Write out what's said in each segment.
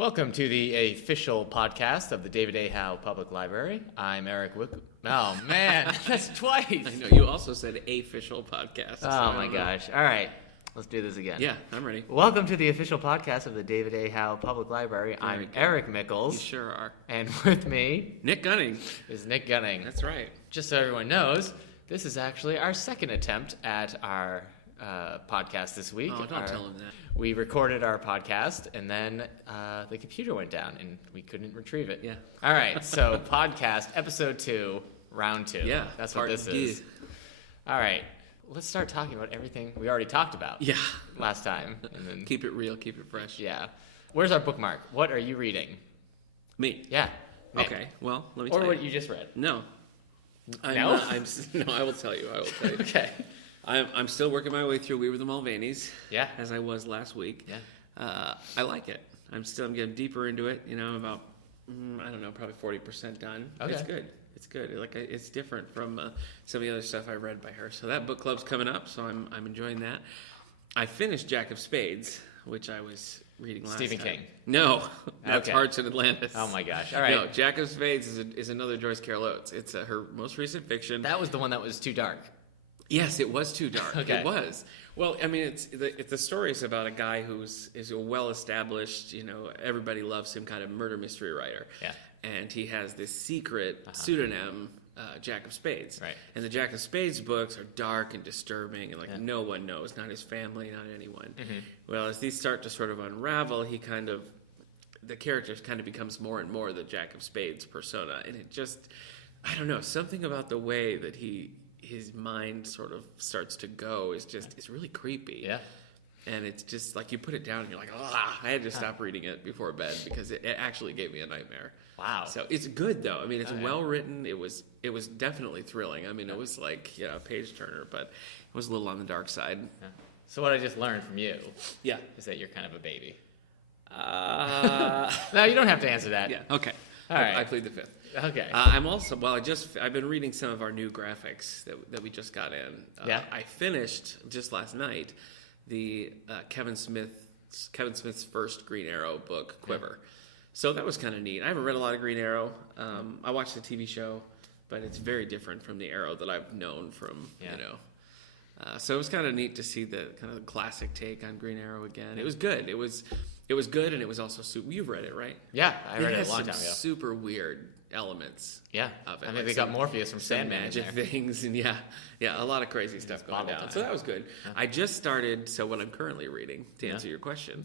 Welcome to the official podcast of the David A. Howe Public Library. I'm Eric Wick. Oh, man, that's twice. I know, you also said official podcast. Oh, my gosh. All right, let's do this again. Yeah, I'm ready. Welcome to the official podcast of the David A. Howe Public Library. I'm Eric Mickles. You sure are. And with me... Nick Gunning. Is Nick Gunning. That's right. Just so everyone knows, this is actually our second attempt at our podcast this week. Oh, don't tell him that. We recorded our podcast, and then the computer went down, and we couldn't retrieve it. Yeah. All right, so podcast, episode 2, round 2. Yeah. That's what this is. All right, let's start talking about everything we already talked about. Yeah. Last time. And then, keep it real, keep it fresh. Yeah. Where's our bookmark? What are you reading? Me? Yeah. Nick. Okay, well, let me tell you. Or what you just read. No. No? No, I will tell you. Okay. I'm still working my way through We Were the Mulvaneys. Yeah. As I was last week. Yeah. I like it. I'm getting deeper into it. You know, I'm about, probably 40% done. Okay. It's good. It's good. It's different from some of the other stuff I read by her. So that book club's coming up, so I'm enjoying that. I finished Jack of Spades, which I was reading last Stephen time. King. No, that's Okay. Hearts in Atlantis. Oh my gosh. All right. No, Jack of Spades is another Joyce Carol Oates. It's her most recent fiction. That was the one that was too dark. Yes, it was too dark. Okay. It was. Well, I mean, the story is about a guy is a well-established, everybody loves him kind of murder mystery writer. Yeah. And he has this secret pseudonym, Jack of Spades. Right. And the Jack of Spades books are dark and disturbing, and no one knows, not his family, not anyone. Mm-hmm. Well, as these start to sort of unravel, the character kind of becomes more and more the Jack of Spades persona, and it just, I don't know, something about the way that his mind sort of starts to go it's really creepy. Yeah. And it's just like you put it down and you're like, I had to stop reading it before bed because it actually gave me a nightmare. Wow. So it's good though. I mean, it's well written. It was definitely thrilling. I mean, it was like, a page turner, but it was a little on the dark side. Yeah. So what I just learned from you is that you're kind of a baby. No, you don't have to answer that. Yeah. Okay. All right. I plead the fifth. Okay. I'm also, I've been reading some of our new graphics that we just got in. I finished just last night the Kevin Smith's first Green Arrow book, Quiver. Yeah. So that was kind of neat. I haven't read a lot of Green Arrow. I watched the TV show, but it's very different from the Arrow that I've known from, so it was kind of neat to see the kind of the classic take on Green Arrow again. It was good. It was good, and it was also super. You've read it, right? Yeah, I read it a long time ago. Super weird elements. Yeah, of it. I mean, they got Morpheus from Sandman magic in there. things, and a lot of crazy stuff going down. So that was good. Yeah. I just started. So what I'm currently reading, to answer your question,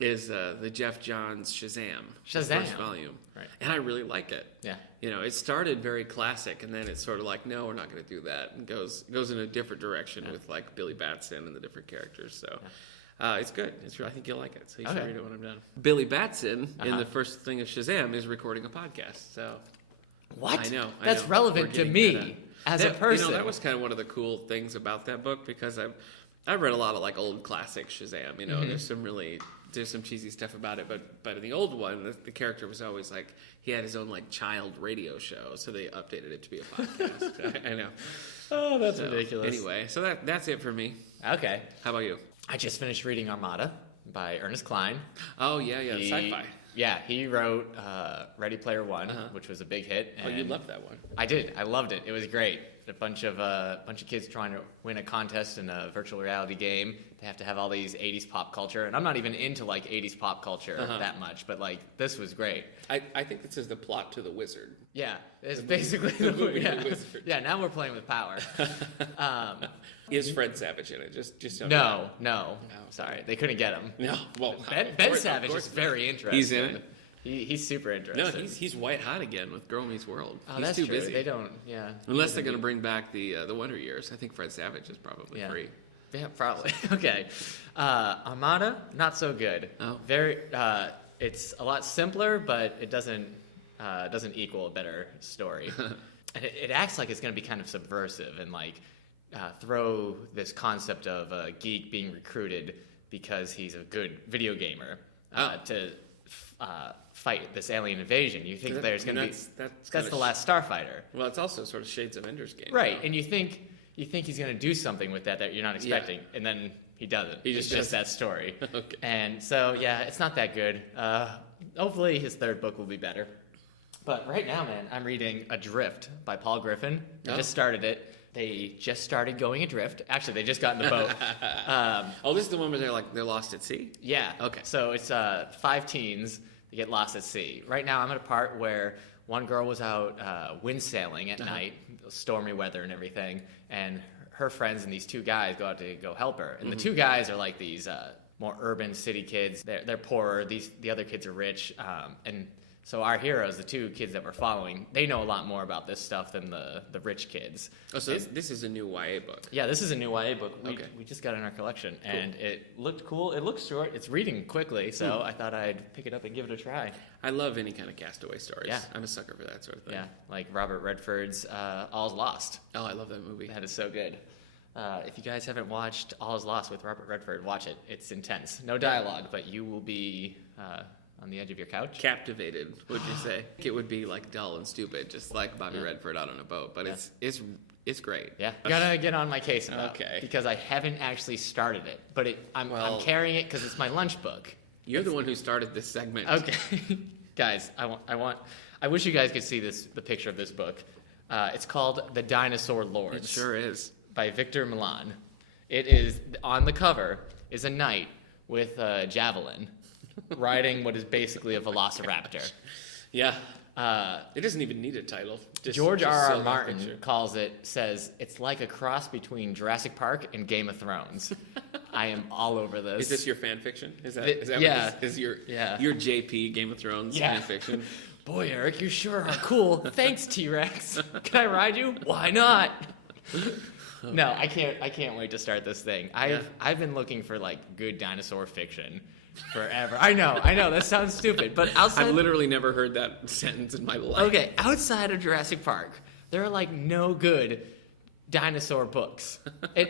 is the Jeff Johns Shazam, the first volume, right? And I really like it. Yeah, it started very classic, and then it's sort of like, no, we're not going to do that, and goes in a different direction with like Billy Batson and the different characters. So. It's good. I think you'll like it. So you should read it when I'm done. Billy Batson in the first thing of Shazam is recording a podcast. So what? I know. That's relevant to me as a person. That was kind of one of the cool things about that book because I've read a lot of like old classic Shazam. There's some cheesy stuff about it, but in the old one, the character was always like he had his own like child radio show, so they updated it to be a podcast. I know. Oh, that's ridiculous. Anyway, so that's it for me. Okay. How about you? I just finished reading Armada by Ernest Cline. Oh, yeah, sci-fi. Yeah, he wrote Ready Player One, which was a big hit. Oh, you loved that one. I did. I loved it. It was great. A bunch of kids trying to win a contest in a virtual reality game. They have to have all these 80s pop culture. And I'm not even into, like, 80s pop culture that much. But, like, this was great. I think this is the plot to The Wizard. Yeah. It's basically the movie. The Wizard. Yeah, now we're playing with power. Is Fred Savage in it? Just no. Sorry. They couldn't get him. No. Well, Ben Savage is very interesting. He's in it? He's super interesting. No, he's white hot again with Girl Meets World. Oh, he's that's too true. busy. They don't, Unless they're going to bring back the Wonder Years. I think Fred Savage is probably free. Yeah, probably. Okay. Armada, not so good. Oh. Very. It's a lot simpler, but it doesn't equal a better story. And it acts like it's going to be kind of subversive and like throw this concept of a geek being recruited because he's a good video gamer to fight this alien invasion. You think there's going to be that's the last Starfighter. Well, it's also sort of shades of Ender's Game, right? And you think he's going to do something with that you're not expecting, and then he doesn't. It's just that story. Okay. And so it's not that good. hopefully his third book will be better. But right now, man, I'm reading Adrift by Paul Griffin. I just started it. They just started going adrift. Actually, they just got in the boat. This is the one where they're lost at sea? Yeah. Okay. So it's 5 teens. They get lost at sea. Right now, I'm at a part where one girl was out wind sailing at night, stormy weather and everything, and her friends and these 2 guys go out to go help her. And the 2 guys are like these more urban city kids. They're poorer. The other kids are rich. And so our heroes, the 2 kids that we're following, they know a lot more about this stuff than the rich kids. Oh, so this is a new YA book. Yeah, this is a new YA book. We just got it in our collection, and it looked cool. It looks short. It's reading quickly, so I thought I'd pick it up and give it a try. I love any kind of castaway stories. Yeah. I'm a sucker for that sort of thing. Yeah, like Robert Redford's All's Lost. Oh, I love that movie. That is so good. If you guys haven't watched All Is Lost with Robert Redford, watch it. It's intense. No dialogue, but you will be on the edge of your couch. Captivated, would you say? It would be like dull and stupid, just like Bobby Redford out on a boat, but it's great. Yeah, you gotta get on my case about Okay. because I haven't actually started it, but I'm carrying it because it's my lunch book. You're the one who started this segment. Okay, guys, I wish you guys could see the picture of this book. It's called The Dinosaur Lords. It sure is. By Victor Milan. It is, on the cover, is a knight with a javelin riding what is basically a velociraptor. Yeah. It doesn't even need a title. George R.R. Martin says, it's like a cross between Jurassic Park and Game of Thrones. I am all over this. Is this your fan fiction? Is that yeah. what this is your JP Game of Thrones fan fiction? Boy, Eric, you sure are cool. Thanks, T-Rex. Can I ride you? Why not? No, I can't wait to start this thing. I've been looking for like good dinosaur fiction forever. I know, that sounds stupid, but I've literally never heard that sentence in my life. Okay, outside of Jurassic Park, there are like no good dinosaur books.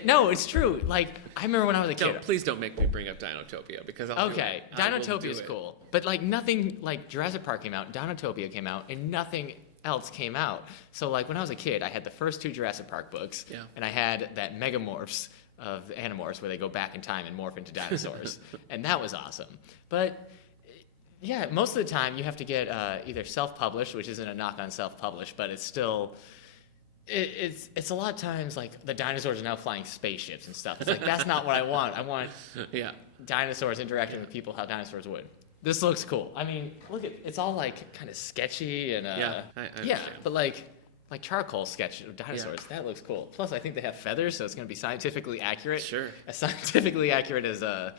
No, it's true. Like I remember when I was a kid. Please don't make me bring up Dinotopia because Dinotopia is cool, but like nothing like Jurassic Park came out, Dinotopia came out, and nothing else came out. So like when I was a kid, I had the first 2 Jurassic Park books, and I had that Megamorphs of the Animorphs where they go back in time and morph into dinosaurs, and that was awesome. But yeah, most of the time you have to get either self-published, which isn't a knock on self-published, but it's still it's a lot of times like the dinosaurs are now flying spaceships and stuff. It's like that's not what I want. I want dinosaurs interacting with people how dinosaurs would. This looks cool. I mean, look at it's all like kind of sketchy and I but like charcoal sketch of dinosaurs. That looks cool. Plus, I think they have feathers, so it's going to be scientifically accurate. Sure, as scientifically accurate as a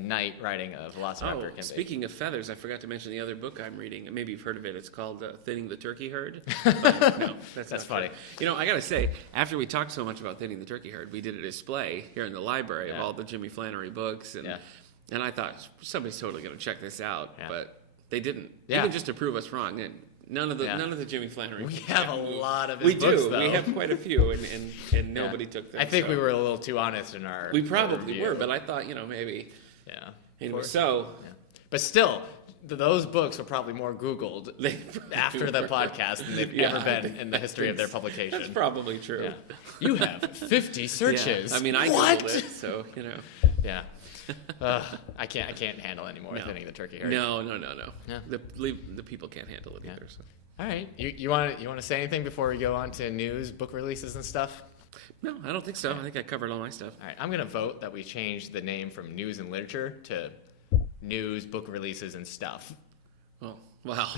knight riding a velociraptor can be. Speaking of feathers, I forgot to mention the other book I'm reading. Maybe you've heard of it. It's called Thinning the Turkey Herd. But no, that's funny. You know, I got to say, after we talked so much about thinning the turkey herd, we did a display here in the library of all the Jimmy Flannery books, and I thought somebody's totally going to check this out, but they didn't. Even just to prove us wrong. And none of the Jimmy Flannery. We have a lot of his books, though. We have quite a few, and nobody took them. I think we were a little too honest in our. We probably were, but I thought maybe. Yeah. Anyway, so. Yeah. But still, those books were probably more Googled after the podcast than they've ever been in the history of their publication. That's probably true. Yeah. You have 50 searches. Yeah. I mean, I Googled it, so Yeah. I can't handle any more thinning the turkey herd. No. Yeah. The people can't handle it either. So. All right. You want to say anything before we go on to news, book releases, and stuff? No, I don't think so. I think I covered all my stuff. All right. I'm going to vote that we change the name from news and literature to news, book releases, and stuff. Well, wow.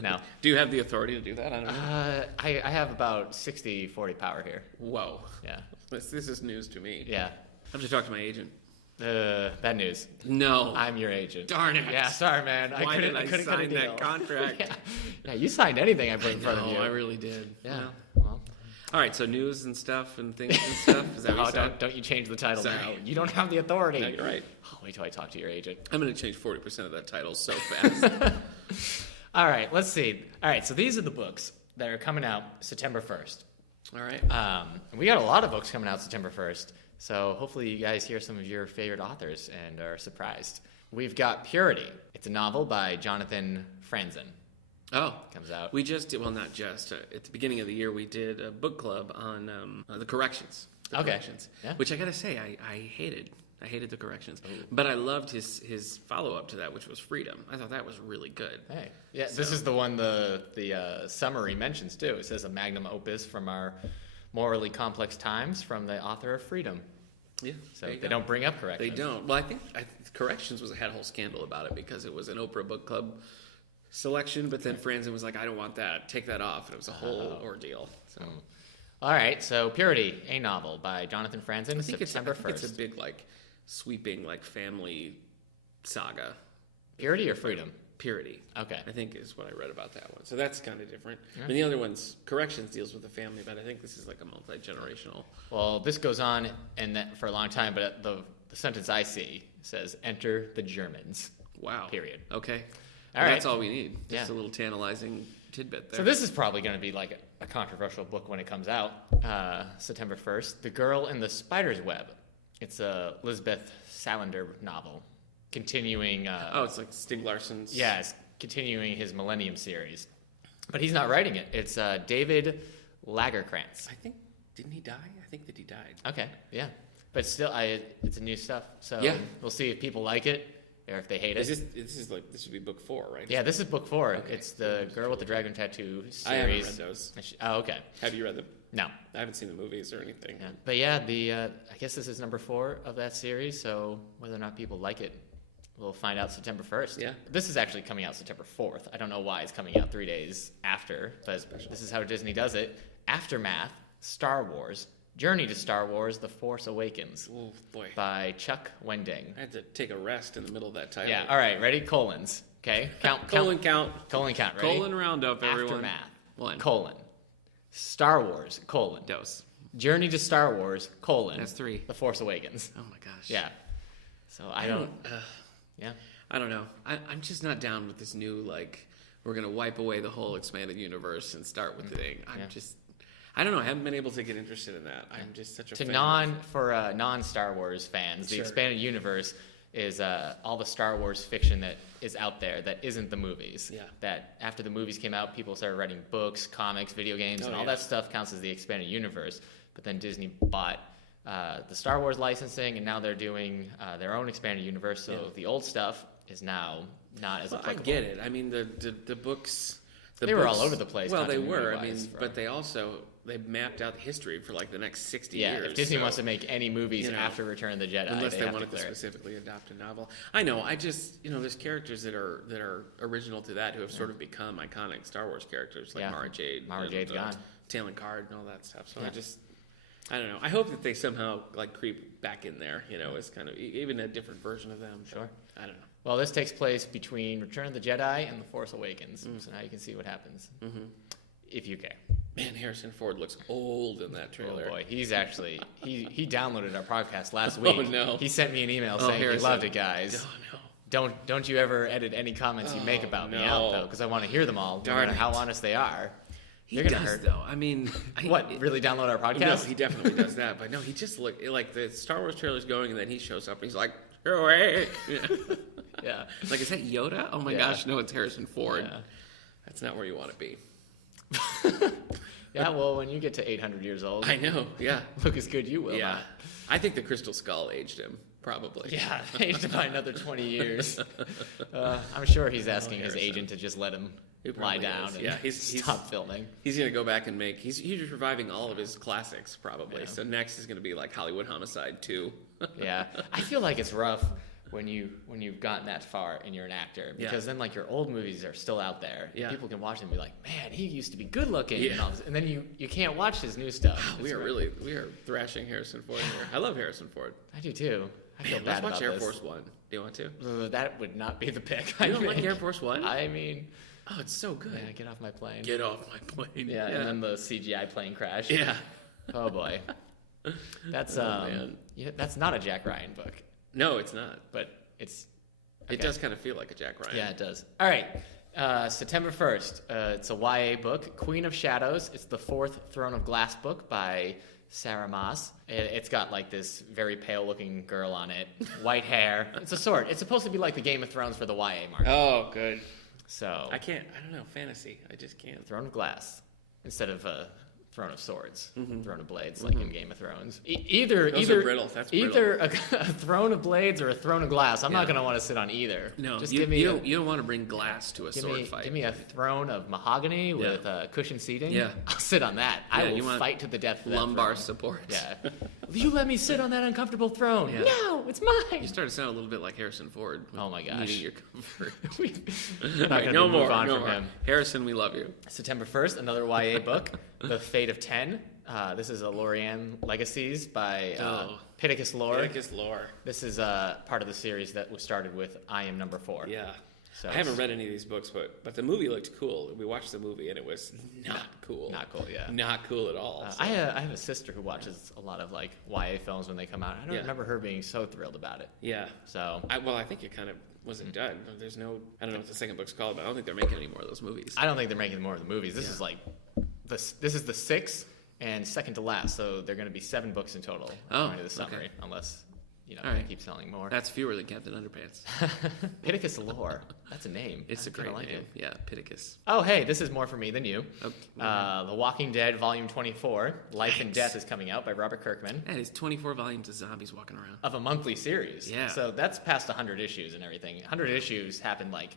Now, do you have the authority to do that? I don't know. I have about 60-40 power here. Whoa. Yeah. This is news to me. Yeah. I have to talk to my agent. Bad news. No. I'm your agent. Darn it. Yeah, sorry, man. Why did I sign that contract? Yeah, you signed anything I put in front of you. I really did. Yeah. Well. All right, so news and stuff and things and stuff. Is that what you said? Don't you change the title now. You don't have the authority. No, you're right. Oh, wait till I talk to your agent. I'm going to change 40% of that title so fast. All right, let's see. All right, so these are the books that are coming out September 1st. All right. We got a lot of books coming out September 1st, so hopefully you guys hear some of your favorite authors and are surprised. We've got Purity. It's a novel by Jonathan Franzen. Oh. Comes out. We just did, well, not just. At the beginning of the year, we did a book club on the corrections. Corrections. Yeah. Which I got to say, I hated. I hated the corrections. But I loved his follow-up to that, which was Freedom. I thought that was really good. Hey. Yeah, so. This is the one the summary mentions, too. It says a magnum opus from our morally complex times from the author of Freedom. Yeah. So they don't bring up corrections. They don't. Well, I think corrections had a whole scandal about it because it was an Oprah Book Club selection, but then Franzen was like, I don't want that. Take that off. And it was a whole ordeal. So. All right. So Purity, a novel by Jonathan Franzen, September 1st. It's a big, sweeping, family saga. Purity or Freedom? Purity. Okay. I think is what I read about that one. So that's kind of different. Yeah. And the other one's Corrections deals with the family, but I think this is a multi-generational. Well, this goes on for a long time, but the sentence I see says, enter the Germans. Wow. Period. Okay. All right. That's all we need. Just a little tantalizing tidbit there. So this is probably going to be a controversial book when it comes out, September 1st. The Girl in the Spider's Web. It's a Lisbeth Salander novel. Continuing... it's like Stieg Larsson's... Yeah, it's continuing his Millennium series. But he's not writing it. It's David Lagerkrantz. Didn't he die? I think that he died. Okay, yeah. But still, it's a new stuff. So we'll see if people like it or if they hate it. This would be book 4, right? Yeah, this is book 4. Okay. It's the Girl with the Dragon Tattoo series. I haven't read those. Oh, okay. Have you read them? No. I haven't seen the movies or anything. Yeah. But yeah, I guess this is number 4 of that series, so whether or not people like it, we'll find out September 1st. Yeah. This is actually coming out September 4th. I don't know why it's coming out 3 days after, but this is how Disney does it. Aftermath, Star Wars, Journey to Star Wars, The Force Awakens. Oh, boy. By Chuck Wending. I had to take a rest in the middle of that title. Yeah, all right, ready? Colons. Okay? Count. Colon count, ready? Colon roundup, everyone. Aftermath. 1. Colon. Star Wars, colon. Dose. Journey to Star Wars, colon. That's 3. The Force Awakens. Oh, my gosh. Yeah. So I don't... yeah. I don't know. I'm just not down with this new, we're going to wipe away the whole expanded universe and start with the thing. I don't know. I haven't been able to get interested in that. I'm just such a fan. For non-Star Wars fans, the expanded universe is all the Star Wars fiction that is out there that isn't the movies. Yeah. That after the movies came out, people started writing books, comics, video games, and all that stuff counts as the expanded universe. But then Disney bought the Star Wars licensing, and now they're doing their own expanded universe. So the old stuff is now not as applicable. I get it. I mean, the books... They were all over the place. Well, they were. But they also... They mapped out the history for the next 60 years. Yeah, if Disney wants to make any movies after Return of the Jedi, unless they wanted to specifically adopt a novel. I know. I just there's characters that are original to that who have sort of become iconic Star Wars characters Mara Jade. Mara Jade's gone. Talon Card and all that stuff. So I don't know. I hope that they somehow creep back in there. As kind of even a different version of them. Sure. I don't know. Well, this takes place between Return of the Jedi and The Force Awakens, so now you can see what happens, if you care. Man, Harrison Ford looks old in that trailer. Oh boy, he's actually he downloaded our podcast last week. Oh no! He sent me an email saying he loved it, guys. Oh no! Don't you ever edit any comments you make about me out though, because I want to hear them all, no matter how honest they are. He does though. I mean, really download our podcast? No, he definitely does that. But no, he just looked the Star Wars trailer's going, and then he shows up and he's like, "Hey!" Yeah. Is that Yoda? Oh my gosh, no, it's Harrison Ford. Yeah. That's not where you want to be. Yeah, well, when you get to 800 years old, I know. Yeah, look as good you will. Yeah, I think the Crystal Skull aged him probably. Yeah, aged him by another 20 years. I'm sure he's asking his agent to just let him lie down and stop filming. He's going to go back and he's reviving all of his classics probably. Yeah. So next is going to be Hollywood Homicide 2. Yeah, I feel like it's rough when you've gotten that far and you're an actor, because then your old movies are still out there. Yeah. People can watch them and be like, man, he used to be good looking and all this, and then you can't watch his new stuff. We are thrashing Harrison Ford here. I love Harrison Ford. I do too. I feel bad about this. Let's watch Air Force One. Do you want to? That would not be the pick. You don't like Air Force One? I mean, oh, it's so good. Yeah, get off my plane. Get off my plane. Yeah, and then the CGI plane crash. Yeah. Oh boy. That's that's not a Jack Ryan book. No, it's not. But it's It does kind of feel like a Jack Ryan. Yeah, it does. All right. September 1st. It's a YA book, Queen of Shadows. It's the 4th Throne of Glass book by Sarah Maas. It's got this very pale-looking girl on it, white hair. It's a sword. It's supposed to be like the Game of Thrones for the YA market. Oh, good. So I don't know, fantasy. I just can't. Throne of Glass instead of Throne of Swords, Throne of Blades, like Mm-hmm. in Game of Thrones. Those are brittle. That's brittle. Either a Throne of Blades or a Throne of Glass. I'm not going to want to sit on either. No, just you don't want to bring glass to a sword fight. Give me a throne of mahogany with cushion seating. Yeah. I'll sit on that. I will fight to the death for that lumbar throne. support. Yeah. Will you let me sit on that uncomfortable throne? Yeah. No, it's mine. You start to sound a little bit like Harrison Ford. Oh my gosh. Needing your comfort. Not gonna no move more. on No from more. him. Harrison, we love you. September 1st, another YA book, The Fate of 10. This is a Lorianne Legacies by Pittacus Lore. Pittacus Lore. This is part of the series that was started with I Am Number 4. Yeah. So I haven't read any of these books, but the movie looked cool. We watched the movie, and it was not cool. Not cool, yeah. Not cool at all. So. I have a sister who watches a lot of like YA films when they come out. I don't remember her being so thrilled about it. Yeah. So I think it kind of wasn't done. There's no, I don't know what the second book's called, but I don't think they're making any more of those movies. I don't think they're making more of the movies. This is like this is the 6th and second to last. So they're going to be 7 books in total. According to the summary, unless they keep selling more. That's fewer than Captain Underpants. Pittacus Lore. That's a name. It's a great like name. it. Yeah, Pittacus. Oh, hey, this is more for me than you. Oh, The Walking Dead, Volume 24, Life and Death is coming out by Robert Kirkman. That is 24 volumes of zombies walking around. Of a monthly series. Yeah. So that's past 100 issues and everything. 100 issues happened like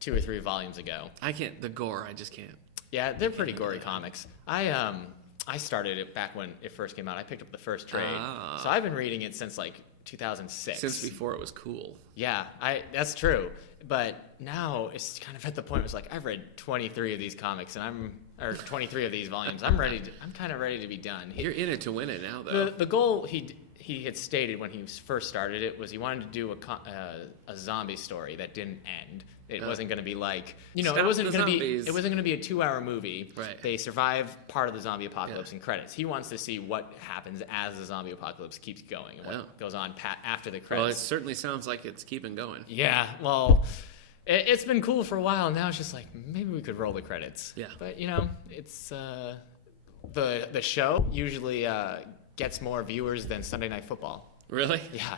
2 or 3 volumes ago. The gore, I just can't. Yeah, they're pretty gory comics. I started it back when it first came out. I picked up the first trade. So I've been reading it since like 2006. Since before it was cool. Yeah, that's true. But now it's kind of at the point where it's like I've read 23 of these comics or 23 of these volumes. I'm kind of ready to be done. You're in it to win it now, though. The goal he had stated when he first started it was he wanted to do a zombie story that didn't end. It wasn't going to be like it wasn't going to be a 2-hour movie. Right. They survive part of the zombie apocalypse in credits. He wants to see what happens as the zombie apocalypse keeps going and what goes on after the credits. Well, it certainly sounds like it's keeping going. Yeah. Well, it's been cool for a while. Now it's just like maybe we could roll the credits. Yeah. But it's the show usually gets more viewers than Sunday Night Football. Really? Yeah.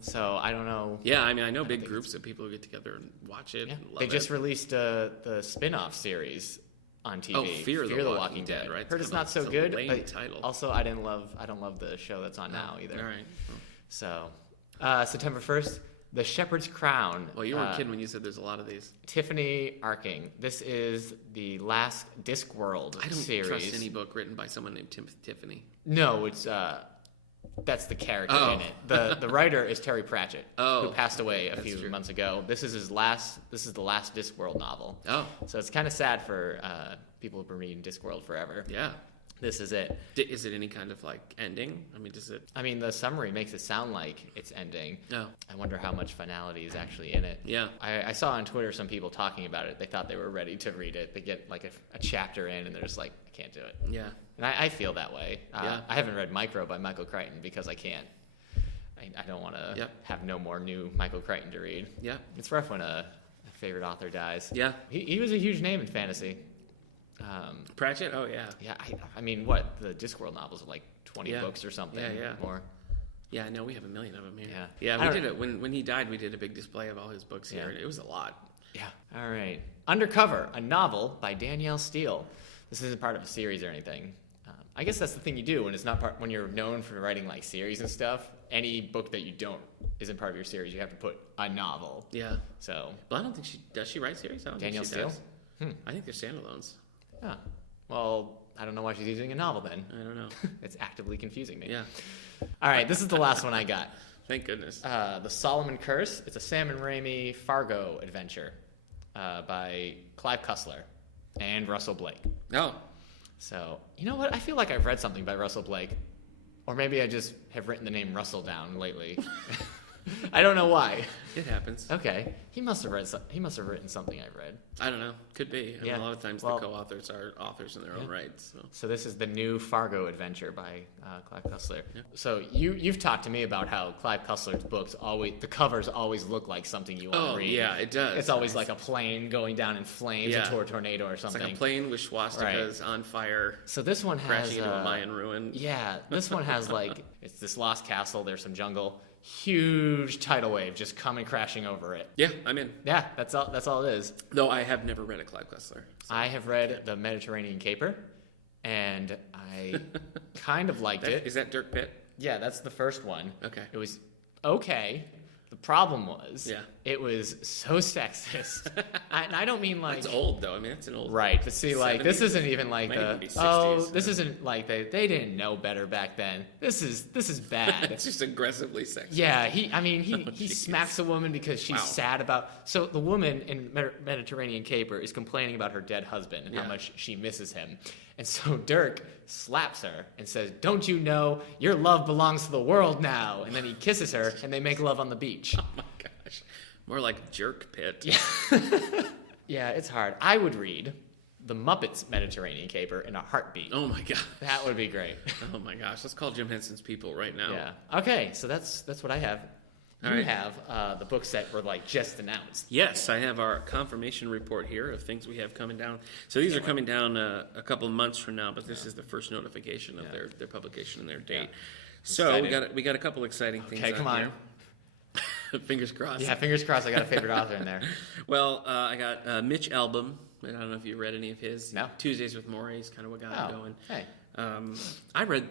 So I don't know. Yeah, I mean, I know big groups of people who get together and watch it. Yeah. And love They just released the spin-off series on TV. Oh, Fear the Walking Dead, right? Heard it's not so It's a good. lame But title. Also, I don't love the show that's on now either. All right. So September 1st, The Shepherd's Crown. Well, you weren't kidding when you said there's a lot of these. Tiffany Arking. This is the last Discworld series. I don't trust any book written by someone named Tiffany. No, it's that's the character in it. The writer is Terry Pratchett, who passed away a few months ago. This is the last Discworld novel. Oh, so it's kind of sad for people who've been reading Discworld forever. Yeah. This is it. Is it any kind of like ending? I mean, does it? I mean, the summary makes it sound like it's ending. No. I wonder how much finality is actually in it. Yeah. I saw on Twitter some people talking about it. They thought they were ready to read it. They get like a chapter in, and they're just like, I can't do it. Yeah. And I feel that way. Yeah. I haven't read Micro by Michael Crichton because I can't. I don't want to have no more new Michael Crichton to read. Yeah. It's rough when a favorite author dies. Yeah. He was a huge name in fantasy. Pratchett? Oh, yeah. Yeah, I mean, what? The Discworld novels are like 20 books or something. Yeah. More. Yeah, I know. We have a million of them here. Yeah. Yeah, we did it. When he died, we did a big display of all his books here, and it was a lot. Yeah. All right. Undercover, a novel by Danielle Steele. This isn't part of a series or anything. I guess that's the thing you do when it's not when you're known for writing like series and stuff. Any book that you isn't part of your series, you have to put a novel. Yeah. So. But I don't think does. She write series? I don't Danielle think she Steele? does. I think they're standalones. Yeah. Well, I don't know why she's using a novel then. I don't know. It's actively confusing me. Yeah. All right. This is the last one I got. Thank goodness. The Solomon Curse. It's a Sam and Raimi Fargo adventure by Clive Cussler and Russell Blake. Oh. So, you know what? I feel like I've read something by Russell Blake. Or maybe I just have written the name Russell down lately. I don't know why. It happens. Okay. He must have written something I've read. I don't know. Could be. I mean, a lot of times the co-authors are authors in their own right. So this is the new Fargo adventure by Clive Cussler. Yeah. So you've talked to me about how Clive Cussler's books the covers always look like something you want to read. Yeah, it does. It's always like a plane going down in flames into a tornado or something. It's like a plane with swastikas on fire. So this one has crashing into a Mayan ruin. Yeah, this one has like it's this lost castle. There's some jungle. Huge tidal wave just coming crashing over it. Yeah, I'm in. Yeah, that's all it is. Though I have never read a Clive Cussler. So. I have read The Mediterranean Caper, and I kind of liked it. Is that Dirk Pitt? Yeah, that's the first one. Okay. It was okay. The problem was, Yeah. it was so sexist. And I don't mean like... It's old, though. I mean, it's an old... Right, but see, like, 70s? this isn't even like Might the... even be 60s, oh, this isn't like they didn't know better back then. This is bad. It's just aggressively sexist. Yeah, he smacks a woman because she's Wow. sad about... So the woman in Mediterranean Caper is complaining about her dead husband and how much she misses him. And so Dirk slaps her and says, "Don't you know your love belongs to the world now?" And then he kisses her and they make love on the beach. Oh my gosh. More like Jerk Pit. Yeah. Yeah, it's hard. I would read The Muppets Mediterranean Caper in a heartbeat. Oh my god. That would be great. Oh my gosh. Let's call Jim Henson's people right now. Yeah. Okay, so that's what I have. All You right. have the books that were like just announced. Yes, I have our confirmation report here of things we have coming down. So these are coming down a couple of months from now, but this is the first notification of their publication and their date. So Excited. we got a couple exciting things. Okay, come on. Here. Fingers crossed. Yeah, fingers crossed. I got a favorite author in there. Well, I got Mitch Albom. I don't know if you read any of his. No. Tuesdays with Maury is kind of what got him going. Hey. I read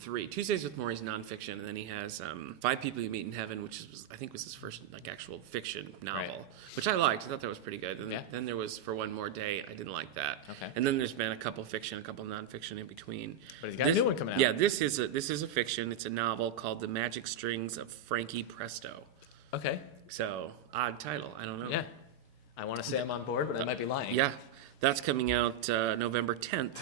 3 Tuesdays with Maury's nonfiction, and then he has 5 People You Meet in Heaven, which I think was his first like actual fiction novel, which I liked. I thought that was pretty good. And then there was For One More Day. I didn't like that. Okay. And then there's been a couple fiction, a couple nonfiction in between. But he's got a new one coming out. Yeah, this is a fiction. It's a novel called The Magic Strings of Frankie Presto. Okay. So odd title. I don't know. Yeah. I want to say I'm on board, but I might be lying. Yeah, that's coming out November 10th.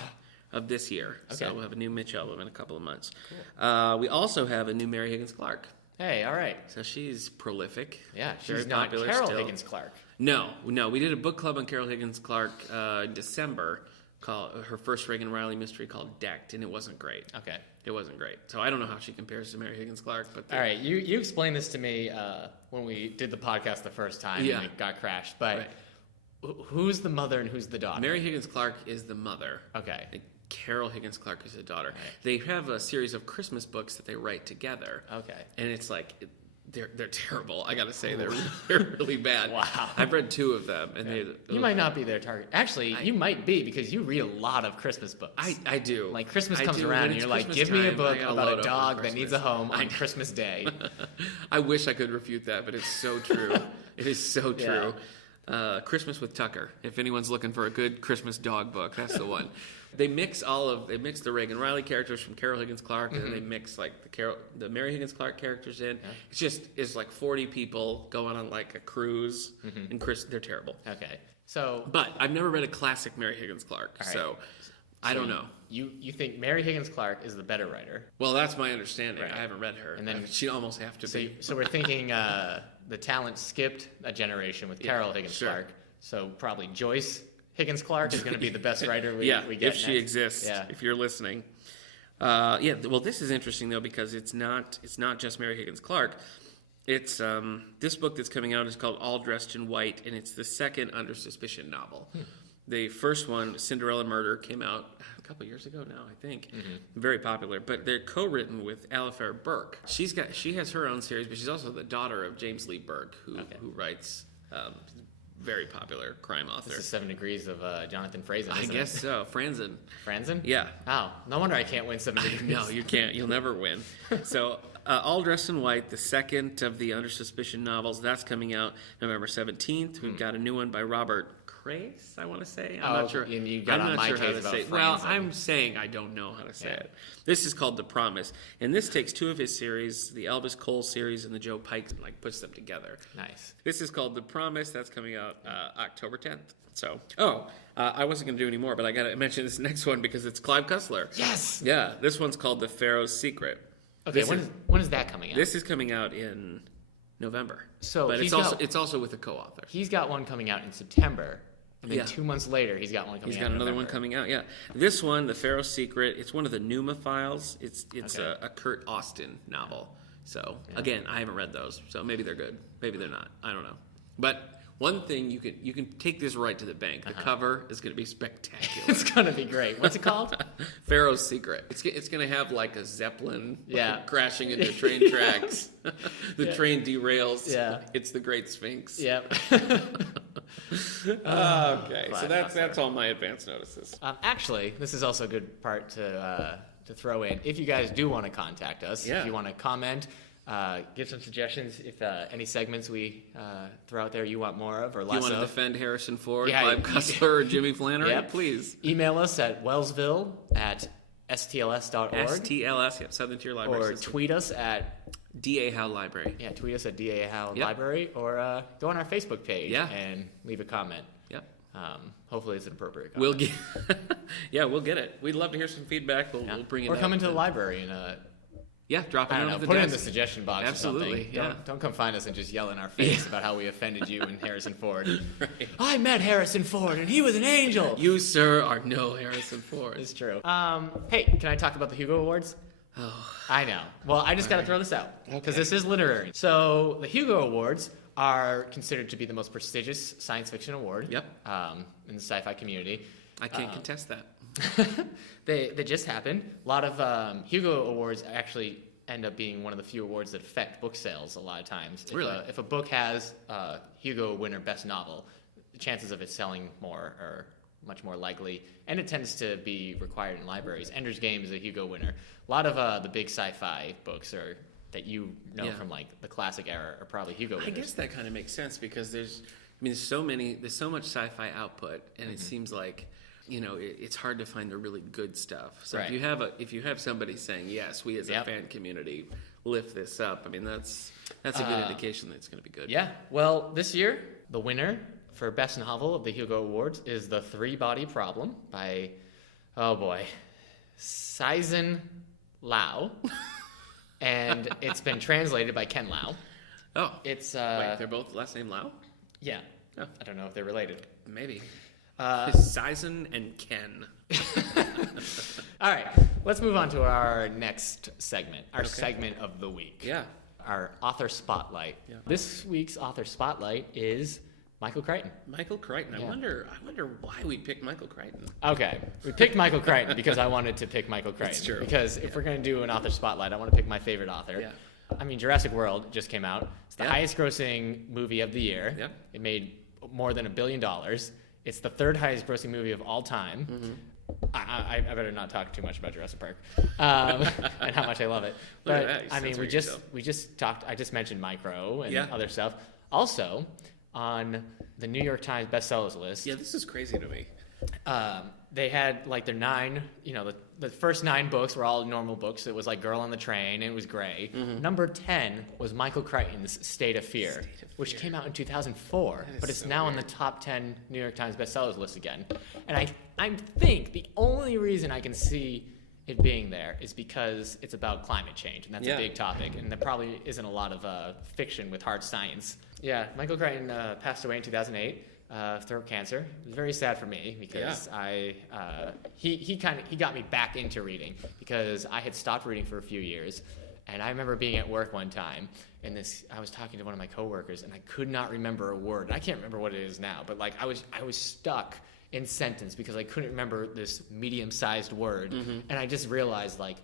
Of this year. Okay. So we'll have a new Mitch album in a couple of months. Cool. We also have a new Mary Higgins Clark. Hey, all right. So she's prolific. Yeah, very she's not popular Carol still. Higgins Clark. No. We did a book club on Carol Higgins Clark in December, called her first Reagan Riley mystery called Decked, and it wasn't great. Okay. It wasn't great. So I don't know how she compares to Mary Higgins Clark. But All right, you explained this to me when we did the podcast the first time and it got crashed. But who's the mother and who's the daughter? Mary Higgins Clark is the mother. Okay. Carol Higgins Clark is the daughter. Right. They have a series of Christmas books that they write together. Okay. And it's like they're terrible. I gotta say they're really bad. Wow. I've read 2 of them, and You might not be their target. Actually, you might be because you read a lot of Christmas books. I do. Like Christmas I comes do. around When and it's you're like, Christmas give me a time, book I gotta about load a up dog on that needs Christmas. a home on Christmas Day. I wish I could refute that, but it's so true. It is so true. Christmas with Tucker. If anyone's looking for a good Christmas dog book, that's the one. They mix the Reagan Riley characters from Carol Higgins Clark, and then they mix like the Mary Higgins Clark characters in. Yeah. It's like 40 people going on like a cruise, and they're terrible. Okay. So, But I've never read a classic Mary Higgins Clark, right. so I don't know. You think Mary Higgins Clark is the better writer? Well, that's my understanding. Right. I haven't read her, And then she'd almost have to be. So we're thinking the talent skipped a generation with Carol Higgins Clark. So probably Joyce Higgins Clark is going to be the best writer we get if she next. exists. Yeah. If you're listening. Well, this is interesting though because it's not just Mary Higgins Clark. It's this book that's coming out is called All Dressed in White, and it's the second Under Suspicion novel. The first one, Cinderella Murder, came out a couple years ago now, I think. Very popular, but they're co-written with Alifair Burke. She has her own series, but she's also the daughter of James Lee Burke, who writes very popular crime author. This is 7 Degrees of Jonathan Franzen. I guess so. Franzen. Franzen? Yeah. Oh, no wonder I can't win 7 Degrees. No, you can't. You'll never win. So, All Dressed in White, the second of the Under Suspicion novels, that's coming out November 17th. We've got a new one by Robert Crace, I want to say. I'm not sure. And you got I'm on not my sure how case to about say it. Franzen. Well, I'm saying I don't know how to say it. This is called The Promise, and this takes 2 of his series, the Elvis Cole series and the Joe Pike, and like puts them together. Nice. This is called The Promise. That's coming out October 10th. So, I wasn't going to do any more, but I got to mention this next one because it's Clive Cussler. Yes. Yeah, this one's called The Pharaoh's Secret. Okay, when is that coming out? This is coming out in November. So but it's also with a co-author. He's got one coming out in September. And then Yeah. 2 months later, he's got one coming out. He's got another one coming out. Yeah, this one, The Pharaoh's Secret. It's one of the Numa files. It's Okay. a Kurt Austin novel. So again, I haven't read those, so maybe they're good, maybe they're not. I don't know. But one thing you can take this right to the bank. The cover is going to be spectacular. It's going to be great. What's it called? Pharaoh's Secret. It's going to have like a Zeppelin crashing into train tracks. The train derails. Yeah. It's the Great Sphinx. Yep. Okay, so that's all my advance notices. Actually, this is also a good part to throw in. If you guys do want to contact us, if you want to comment, give some suggestions. If any segments we throw out there you want more of or less of. You want to defend Harrison Ford, Clive Cussler, or Jimmy Flannery? Please. Email us at wellsville@stls.org. STLS, Southern Tier Library Or tweet us at D.A. Howe Library. Yeah, tweet us at D.A. Howe Library, or go on our Facebook page and leave a comment. Yep. Hopefully it's an appropriate comment. We'll get it. We'd love to hear some feedback. We'll bring it up. Or come into the library and drop it in the put desk. it in the suggestion box Absolutely, or something. Don't come find us and just yell in our face about how we offended you and Harrison Ford. Right. I met Harrison Ford and he was an angel. You, sir, are no Harrison Ford. It's true. Hey, can I talk about the Hugo Awards? Oh. I know. Well, I just got to throw this out because this is literary. So the Hugo Awards are considered to be the most prestigious science fiction award in the sci-fi community. I can't contest that. They just happened. A lot of Hugo Awards actually end up being one of the few awards that affect book sales a lot of times. Really? If a book has Hugo winner best novel, the chances of it selling more are much more likely, and it tends to be required in libraries. Ender's Game is a Hugo winner. A lot of the big sci-fi books that you know from like the classic era are probably Hugo winners. I guess that kind of makes sense because there's so much sci-fi output, and it seems like it's hard to find the really good stuff. So if you have somebody saying yes, we as a fan community lift this up, I mean that's a good indication that it's going to be good. Yeah. Well, this year the winner for best novel of the Hugo Awards is The Three-Body Problem by Cixin Lau, and it's been translated by Ken Lau. Oh, it's wait, they're both last name Lau? Yeah. Oh. I don't know if they're related. Maybe. Cixin and Ken. All right, let's move on to our next segment, segment of the week. Yeah. Our author spotlight. Yeah. This week's author spotlight is Michael Crichton. Michael Crichton. I wonder why we picked Michael Crichton. Okay, we picked Michael Crichton because I wanted to pick Michael Crichton. That's true. Because if we're going to do an author spotlight, I want to pick my favorite author. Yeah. I mean, Jurassic World just came out. It's the highest-grossing movie of the year. Yeah. It made more than $1 billion. It's the third highest-grossing movie of all time. Mm-hmm. I better not talk too much about Jurassic Park and how much I love it. But I mean, we just talked. I just mentioned Micro and other stuff. Also, on the New York Times bestsellers list. Yeah, this is crazy to me. They had like their 9, the first 9 books were all normal books. It was like Girl on the Train, and it was gray. Mm-hmm. Number 10 was Michael Crichton's State of Fear, which came out in 2004, but it's now on the top 10 New York Times bestsellers list again. And I think the only reason I can see it being there is because it's about climate change, and that's a big topic, and there probably isn't a lot of fiction with hard science. Yeah, Michael Crichton passed away in 2008. Throat cancer. It was very sad for me because he got me back into reading because I had stopped reading for a few years, and I remember being at work one time and I was talking to one of my coworkers and I could not remember a word. I can't remember what it is now, but like I was stuck in sentence because I couldn't remember this medium-sized word, and I just realized like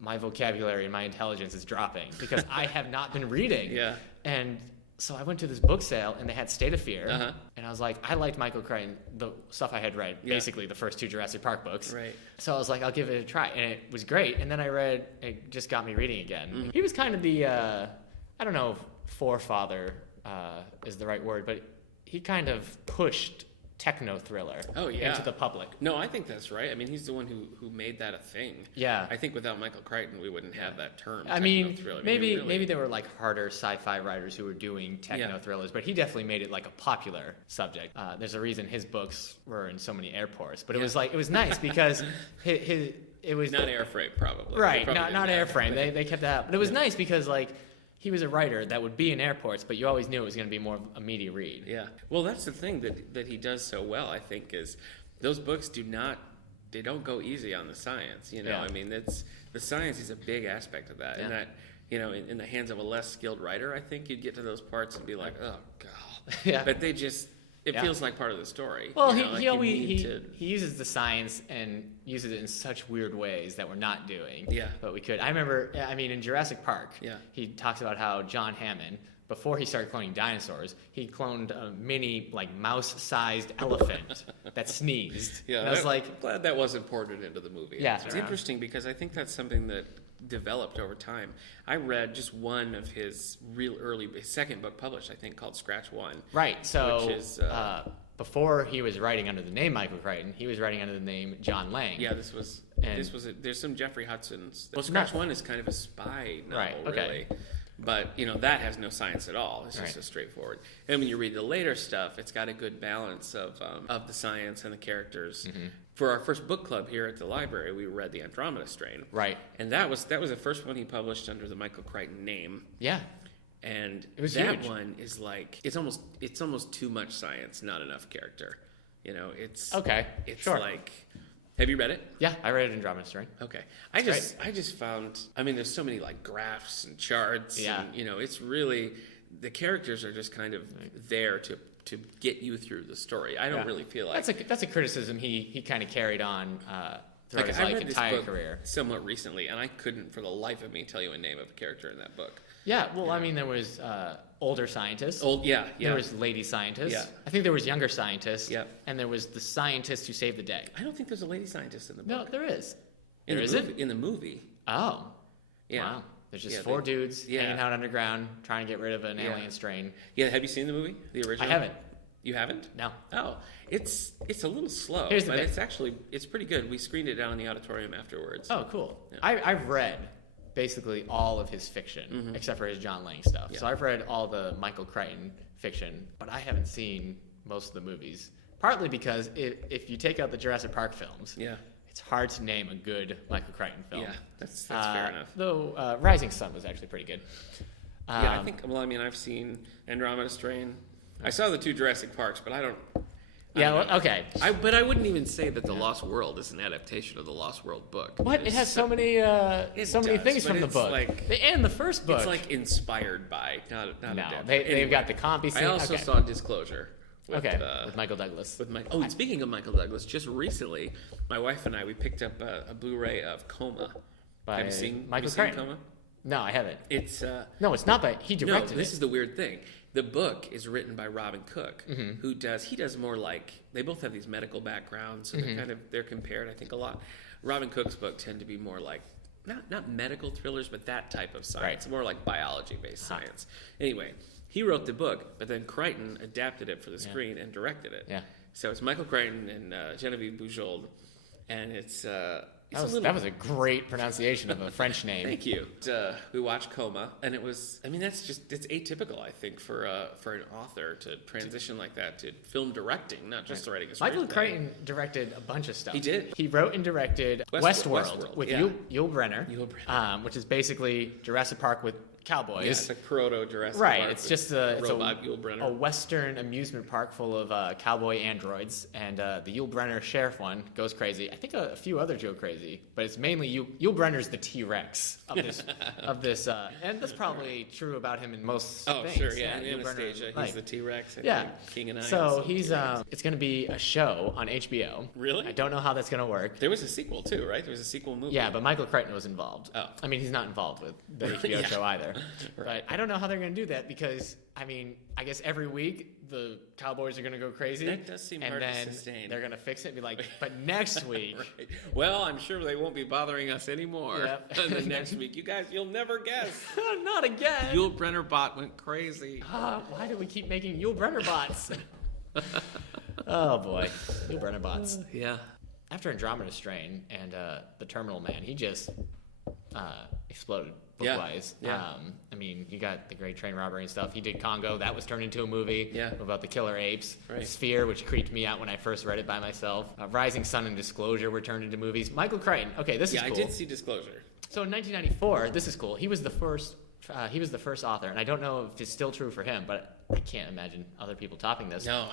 my vocabulary and my intelligence is dropping because I have not been reading. Yeah, and so I went to this book sale, and they had State of Fear, and I was like, I liked Michael Crichton, the stuff I had read, basically the first 2 Jurassic Park books. Right. So I was like, I'll give it a try, and it was great. And then it just got me reading again. Mm-hmm. He was kind of the, I don't know if forefather is the right word, but he kind of pushed techno-thriller into the public. No, I think that's right. I mean, he's the one who made that a thing. Yeah. I think without Michael Crichton, we wouldn't have that term. I mean, maybe there were like harder sci-fi writers who were doing techno-thrillers, but he definitely made it like a popular subject. There's a reason his books were in so many airports, but it was nice because it was... Not airframe, probably. Right, not airframe. They kept that. But it was nice because like, he was a writer that would be in airports, but you always knew it was going to be more of a meaty read. Yeah. Well, that's the thing that he does so well, I think, is those books don't go easy on the science. I mean, the science is a big aspect of that. Yeah. And that, in the hands of a less skilled writer, I think you'd get to those parts and be like, oh, God. Yeah. But they just... It feels like part of the story. Well, he uses the science and uses it in such weird ways that we're not doing. Yeah. But we could. I remember, in Jurassic Park, he talks about how John Hammond, before he started cloning dinosaurs, he cloned a mini, like, mouse-sized elephant that sneezed. Yeah, and I was like, I'm glad that wasn't ported into the movie. Yeah. It's interesting because I think that's something that developed over time. I read just one of his his second book published, I think, called Scratch One. right. So Which is, before he was writing under the name Michael Crichton, he was writing under the name John Lang. Yeah, And- there's some Jeffrey Hudson's. Well, Scratch One is kind of a spy novel, Right, okay. really. But, that has no science at all. It's just Right. a straightforward. And when you read the later stuff, it's got a good balance of the science and the characters. Mm-hmm. For our first book club here at the library, we read The Andromeda Strain. Right. And that was the first one he published under the Michael Crichton name. Yeah. And It was that huge. one is like it's almost too much science, not enough character. It's Okay, It's sure. like, have you read it? Yeah, I read Andromeda Strain. Okay. I just found, there's so many like graphs and charts. Yeah. And, it's really, the characters are just kind of there to get you through the story. I don't really feel like. That's a criticism he kind of carried on throughout his I read entire this book career. somewhat recently, and I couldn't for the life of me tell you a name of a character in that book. Yeah, well, I mean, there was older scientists. Yeah. There was lady scientists. Yeah. I think there was younger scientists. Yeah. And there was the scientist who saved the day. I don't think there's a lady scientist in the No, book. there is. In There the isn't? movie, in the movie. Oh. Yeah. Wow. There's just Yeah, four dudes yeah. hanging out underground trying to get rid of an alien strain. Yeah, have you seen the movie? The original? I haven't. You haven't? No. Oh, it's a little slow, Here's the but thing. it's pretty good. We screened it down in the auditorium afterwards. Oh, cool. Yeah. I've read basically all of his fiction, except for his John Lang stuff. Yeah. So I've read all the Michael Crichton fiction, but I haven't seen most of the movies. Partly because if you take out the Jurassic Park films, Yeah. it's hard to name a good Michael Crichton film. Yeah, that's fair enough. Though Rising Sun was actually pretty good. Yeah, I think. Well, I've seen Andromeda Strain. I saw the two Jurassic Parks, but I don't. Yeah. I don't know. Okay. But I wouldn't even say that the Lost World is an adaptation of the Lost World book. What? It has so many It many does, things but from the it's book. like- And the first book. It's like inspired by, not no, adapted. they've Anyway, got the compy scene. I also okay. saw Disclosure. With, with Michael Douglas. And speaking of Michael Douglas, just recently, my wife and I, we picked up a Blu-ray of Coma. By Have you seen Michael Crichton? Crichton? No, I haven't. It's No, it's not by. He directed no. This it. is the weird thing. The book is written by Robin Cook, who does more like, they both have these medical backgrounds, so they're compared, I think, a lot. Robin Cook's book tend to be more like not medical thrillers, but that type of science, Right. more like biology-based science. Anyway, he wrote the book, but then Crichton adapted it for the screen and directed it. Yeah. So it's Michael Crichton and Genevieve Bujold, and it's That was a great pronunciation of a French name. Thank you. We watched Coma, and it was. It's atypical, I think, for an author to transition like that to film directing, not just writing a screenplay. Michael Crichton directed a bunch of stuff. He did. He wrote and directed Westworld with yeah. Yul Brynner, which is basically Jurassic Park with cowboys. Yeah, it's a proto Jurassic Right, Park. it's just robot Yul Brynner. a Western amusement park full of cowboy androids, and the Yul Brynner sheriff one goes crazy. I think a few others go crazy, but it's mainly Yul Brynner's the T-Rex of this, and that's probably true about him in most Oh, things. sure, yeah. Yul In Brynner, Anastasia, he's the T-Rex. I yeah. think. King and I. So he's it's going to be a show on HBO. Really? I don't know how that's going to work. There was a sequel too, right? There was a sequel movie. Yeah, but Michael Crichton was involved. Oh. I mean, he's not involved with the HBO Yeah. show either. Right. But I don't know how they're going to do that because, I mean, I guess every week the Cowboys are going to go crazy. That does seem and hard to then sustain. They're going to fix it and be like, but next week. Right. Well, I'm sure they won't be bothering us anymore. Yep. And then next week, you guys, you'll never guess. Not again. Yul Brynner bot went crazy. Why do we keep making Yul Brynner bots? Oh, boy. Yul Brynner bots. Yeah. After Andromeda Strain and The Terminal Man, he just exploded Yeah. book-wise. Yeah. I mean, you got the Great Train Robbery and stuff. He did Congo. That was turned into a movie about the killer apes. Right. Sphere, which creeped me out when I first read it by myself. Rising Sun and Disclosure were turned into movies. Michael Crichton. Okay, this is cool. I did see Disclosure. So in 1994, this is cool. He was the first. He was the first author, and I don't know if it's still true for him, but I can't imagine other people topping this. No.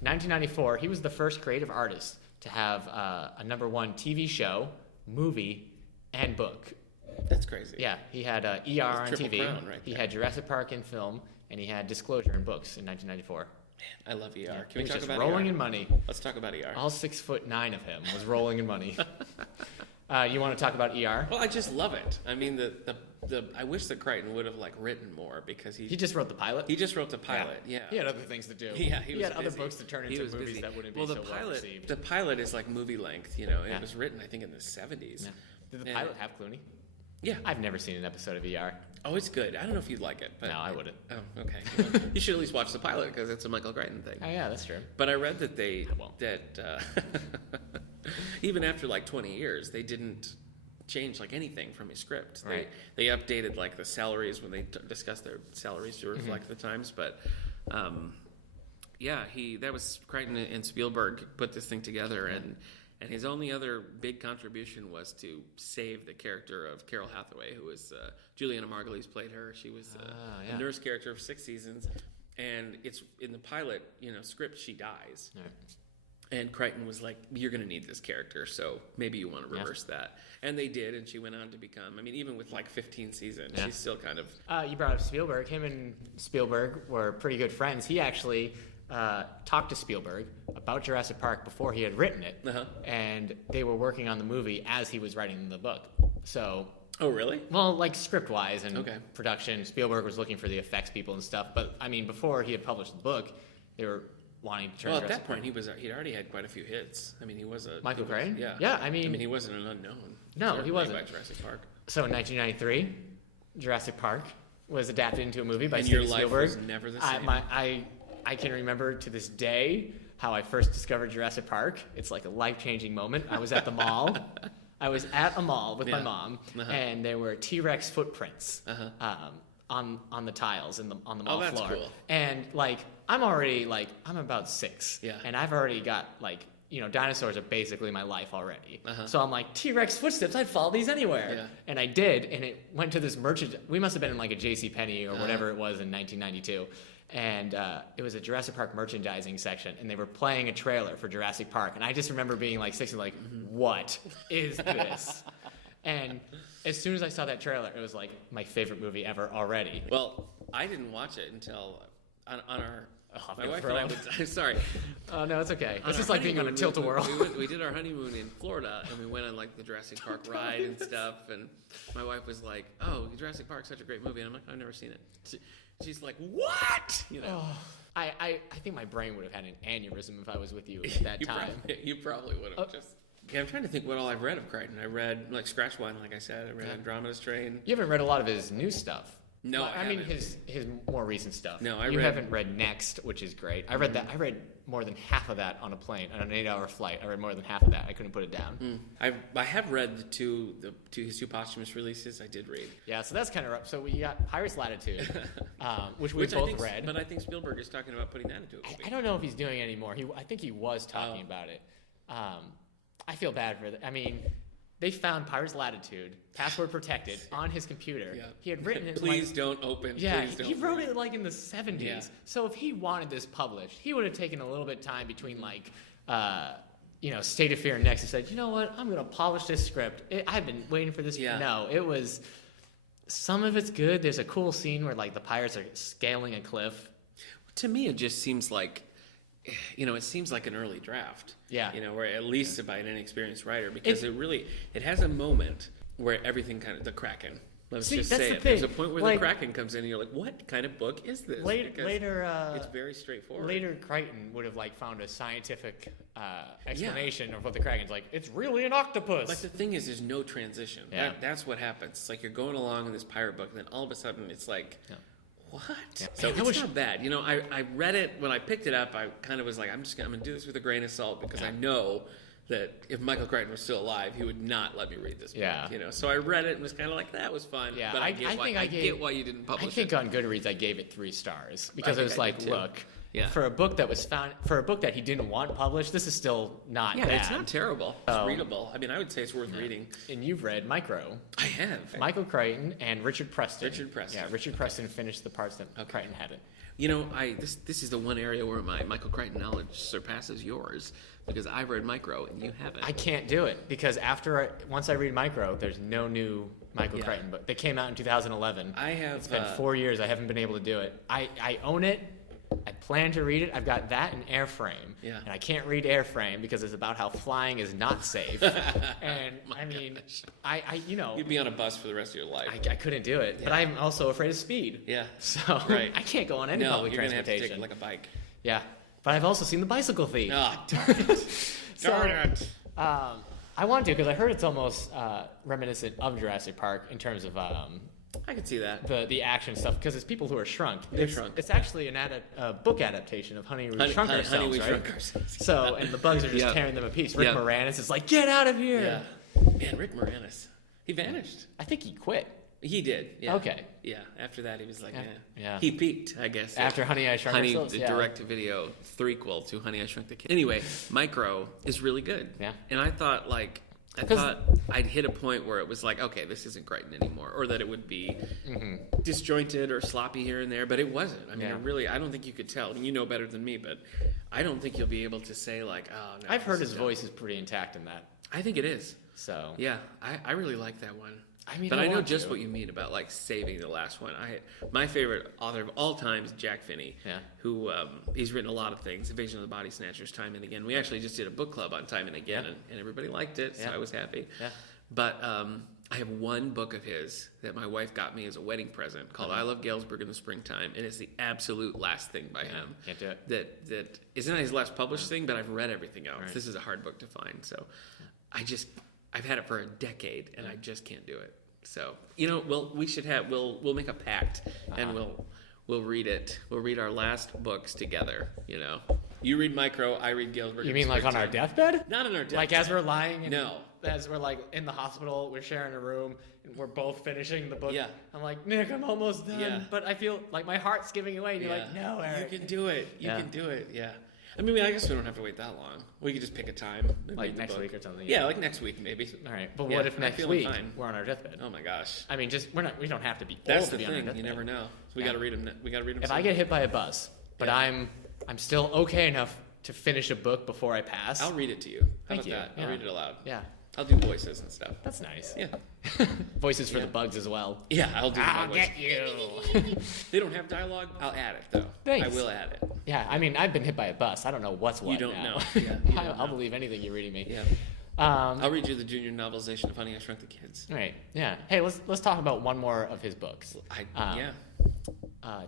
1994, he was the first creative artist to have a #1 TV show, movie, and book. That's crazy. Yeah, he had ER on Triple TV. Crown right He there. had Jurassic Park in film, and he had Disclosure in books in 1994. I love ER. He Can we was talk just about rolling ER? in money. Let's talk about ER. All 6'9" of him was rolling in money. You want to talk about ER? Well, I just love it. I mean, the I wish that Crichton would have like written more because he just wrote the pilot. He just wrote the pilot. Yeah. He had other things to do. Yeah, he had other books to turn into movies that wouldn't be so well received. The pilot is like movie length. You know, it was written I think in the 70s. Yeah. Did the pilot have Clooney? Yeah. I've never seen an episode of ER. Oh, it's good. I don't know if you'd like it. But no, I wouldn't. Oh, okay. You should at least watch the pilot because it's a Michael Crichton thing. Oh, yeah, that's true. But I read that even after like 20 years, they didn't change like anything from his script. Right. They updated like the salaries when they discussed their salaries to reflect the times. But that was Crichton and Spielberg put this thing together, and his only other big contribution was to save the character of Carol Hathaway, who was Juliana Margulies played her. She was a nurse character for 6 seasons, and it's in the pilot, script. She dies, and Crichton was like, "You're going to need this character, so maybe you want to reverse that." And they did, and she went on to become. I mean, even with like 15 seasons, she's still kind of. You brought up Spielberg. Him and Spielberg were pretty good friends. He actually talked to Spielberg about Jurassic Park before he had written it, and they were working on the movie as he was writing the book. So. Oh, really? Well, like script-wise and production, Spielberg was looking for the effects people and stuff. But I mean, before he had published the book, they were wanting to turn. Well, at that point, he'd already had quite a few hits. I mean, he was a Michael Crichton. Yeah, yeah. I mean, he wasn't an unknown. No, he wasn't. By Jurassic Park. So in 1993, Jurassic Park was adapted into a movie by and Steven your life Spielberg. Was never the same. I can remember to this day how I first discovered Jurassic Park. It's like a life-changing moment. I was at the mall. I was at a mall with my mom, and there were T-Rex footprints on the tiles on the mall floor. Cool. And I'm about 6, and I've already got dinosaurs are basically my life already. So I'm like, T-Rex footsteps, I'd follow these anywhere. Yeah. And I did, and it went to this merchant. We must have been in like a JCPenney or whatever it was in 1992. And it was a Jurassic Park merchandising section, and they were playing a trailer for Jurassic Park. And I just remember being like 6 and like, what is this? And as soon as I saw that trailer, it was like my favorite movie ever already. Well, I didn't watch it until on our... my wife and I would... Sorry. Oh, no, it's okay. This is like being on a tilt-a-whirl. We did our honeymoon in Florida, and we went on like the Jurassic Park ride and stuff. And my wife was like, "Oh, Jurassic Park's such a great movie." And I'm like, "I've never seen it." She's like, "What?" I think my brain would have had an aneurysm if I was with you at that time. You probably would have just... Yeah, I'm trying to think what all I've read of Crichton. I read like Scratch One, like I said. I read Andromeda's Strain. You haven't read a lot of his new stuff. No, I mean his more recent stuff. No, you haven't read Next, which is great. I read that. I read more than half of that on a plane on an 8-hour flight. I read more than half of that. I couldn't put it down. I have read his two posthumous releases. I did read. Yeah, so that's kind of rough. So we got Pirate's Latitude, which we both read. But I think Spielberg is talking about putting that into a movie. I don't know if he's doing it anymore. I think he was talking about it. I feel bad for that. I mean, they found Pirate's Latitude, password protected, on his computer. Yeah. He had written it. Please don't open. Yeah, Please don't he wrote it like in the 70s. Yeah. So if he wanted this published, he would have taken a little bit of time between State of Fear and Next and said, you know what, I'm going to polish this script. I've been waiting for this. Yeah. No, it was, some of it's good. There's a cool scene where the pirates are scaling a cliff. To me, it just seems like, it seems like an early draft. Yeah. Where at least by an inexperienced writer, because it has a moment where everything the Kraken. Let's just say it. There's a point where the Kraken comes in and you're like, what kind of book is this? Later, it's very straightforward. Later, Crichton would have found a scientific explanation of what the Kraken's like. It's really an octopus. But the thing is, there's no transition. Yeah. That's what happens. It's like you're going along in this pirate book, and then all of a sudden it's like... Yeah. What? Yeah. So it's not bad. I read it when I picked it up. I kind of was like, I'm going to do this with a grain of salt because I know that if Michael Crichton was still alive, he would not let me read this book. Yeah. So I read it and was kind of like, that was fun. Yeah. But I get why you didn't publish it. I think on Goodreads I gave it 3 stars because it was look. Yeah. For a book that he didn't want published, this is still not bad. Yeah, it's not terrible. It's readable. I mean, I would say it's worth reading. And you've read Micro. I have. Michael Crichton and Richard Preston. Yeah, Richard Preston finished the parts that Crichton hadn't. This is the one area where my Michael Crichton knowledge surpasses yours because I've read Micro and you haven't. I can't do it because once I read Micro, there's no new Michael Crichton book. They came out in 2011. I have. It's been 4 years. I haven't been able to do it. I own it. I plan to read it. I've got that and Airframe. Yeah. And I can't read Airframe because it's about how flying is not safe. And I mean, I You'd be on a bus for the rest of your life. I couldn't do it. Yeah. But I'm also afraid of speed. Yeah. So Right. I can't go on any public you're transportation. Gonna have to take like a bike. Yeah. But I've also seen The Bicycle Thief. Oh, darn it. Darn it. I want to because I heard it's almost reminiscent of Jurassic Park in terms of I could see that. the action stuff because it's people who are shrunk. They're shrunk. It's actually a book adaptation of Honey, We Shrunk Ourselves, Honey, We right? Shrunk Ourselves. So, and the bugs are just Yeah. tearing them a piece. Rick Yeah. Moranis is like, get out of here. Yeah. Man, Rick Moranis. He vanished. I think he quit. He did. Yeah. Okay. Yeah. After that, he was like, Yeah. He peaked, I guess. After Honey, I Shrunk Honey, Ourselves. the Yeah. direct-to-video threequel to Honey, I Shrunk the Kids. Anyway, Micro is really good. Yeah. And I thought I'd hit a point where it was like, okay, this isn't Crichton anymore, or that it would be disjointed or sloppy here and there, but it wasn't. I mean, I don't think you could tell. You know better than me, but I don't think you'll be able to say like, oh, no. I've heard his voice is pretty intact in that. I think it is. So Yeah, I really like that one. I mean, but I I know want just to. what you mean about like saving the last one. My favorite author of all time is Jack Finney, who he's written a lot of things. Invasion of the Body Snatchers, Time and Again. We actually just did a book club on Time and Again, and everybody liked it, so I was happy. Yeah. But I have one book of his that my wife got me as a wedding present called I Love Galesburg in the Springtime, and it's the absolute last thing by him. Can't do it. That isn't his last published thing, but I've read everything else. Right. This is a hard book to find, so I've had it for a decade, and I just can't do it. So we'll make a pact, and we'll read it. We'll read our last books together. You read Micro, I read Galesburg. You mean like on our deathbed? Not on our deathbed. Like as we're lying? No. As we're like in the hospital, we're sharing a room, and we're both finishing the book. Yeah. I'm like, Nick, I'm almost done. Yeah. But I feel like my heart's giving away. And you're like, no, Eric. You can do it. You can do it. Yeah. I mean, I guess we don't have to wait that long. We could just pick a time. And Like read the next book. week or something. Yeah, like next week maybe. All right. But Yeah, what if I'm next feeling week fine. we're on our deathbed? Oh my gosh. I mean, we don't have to be That's old the to be on our thing. deathbed. You never know. So we got to read them. We got to read them. If I get hit by a bus, but Yeah. I'm still okay enough to finish a book before I pass. I'll read it to you. How Thank about you. that? Yeah. I'll read it aloud. Yeah. I'll do voices and stuff. That's nice. Yeah. Voices for the bugs as well. Yeah, I'll do I'll the get you. They don't have dialogue. I'll add it though. Thanks. I will add it. Yeah, I mean, I've been hit by a bus. I don't know what's what. You don't now. know. Yeah, you don't I'll know. believe anything you're reading me. Yeah. All I'll read you the junior novelization of Honey, I Shrunk the Kids. right. Yeah. Hey, let's talk about one more of his books. Yeah.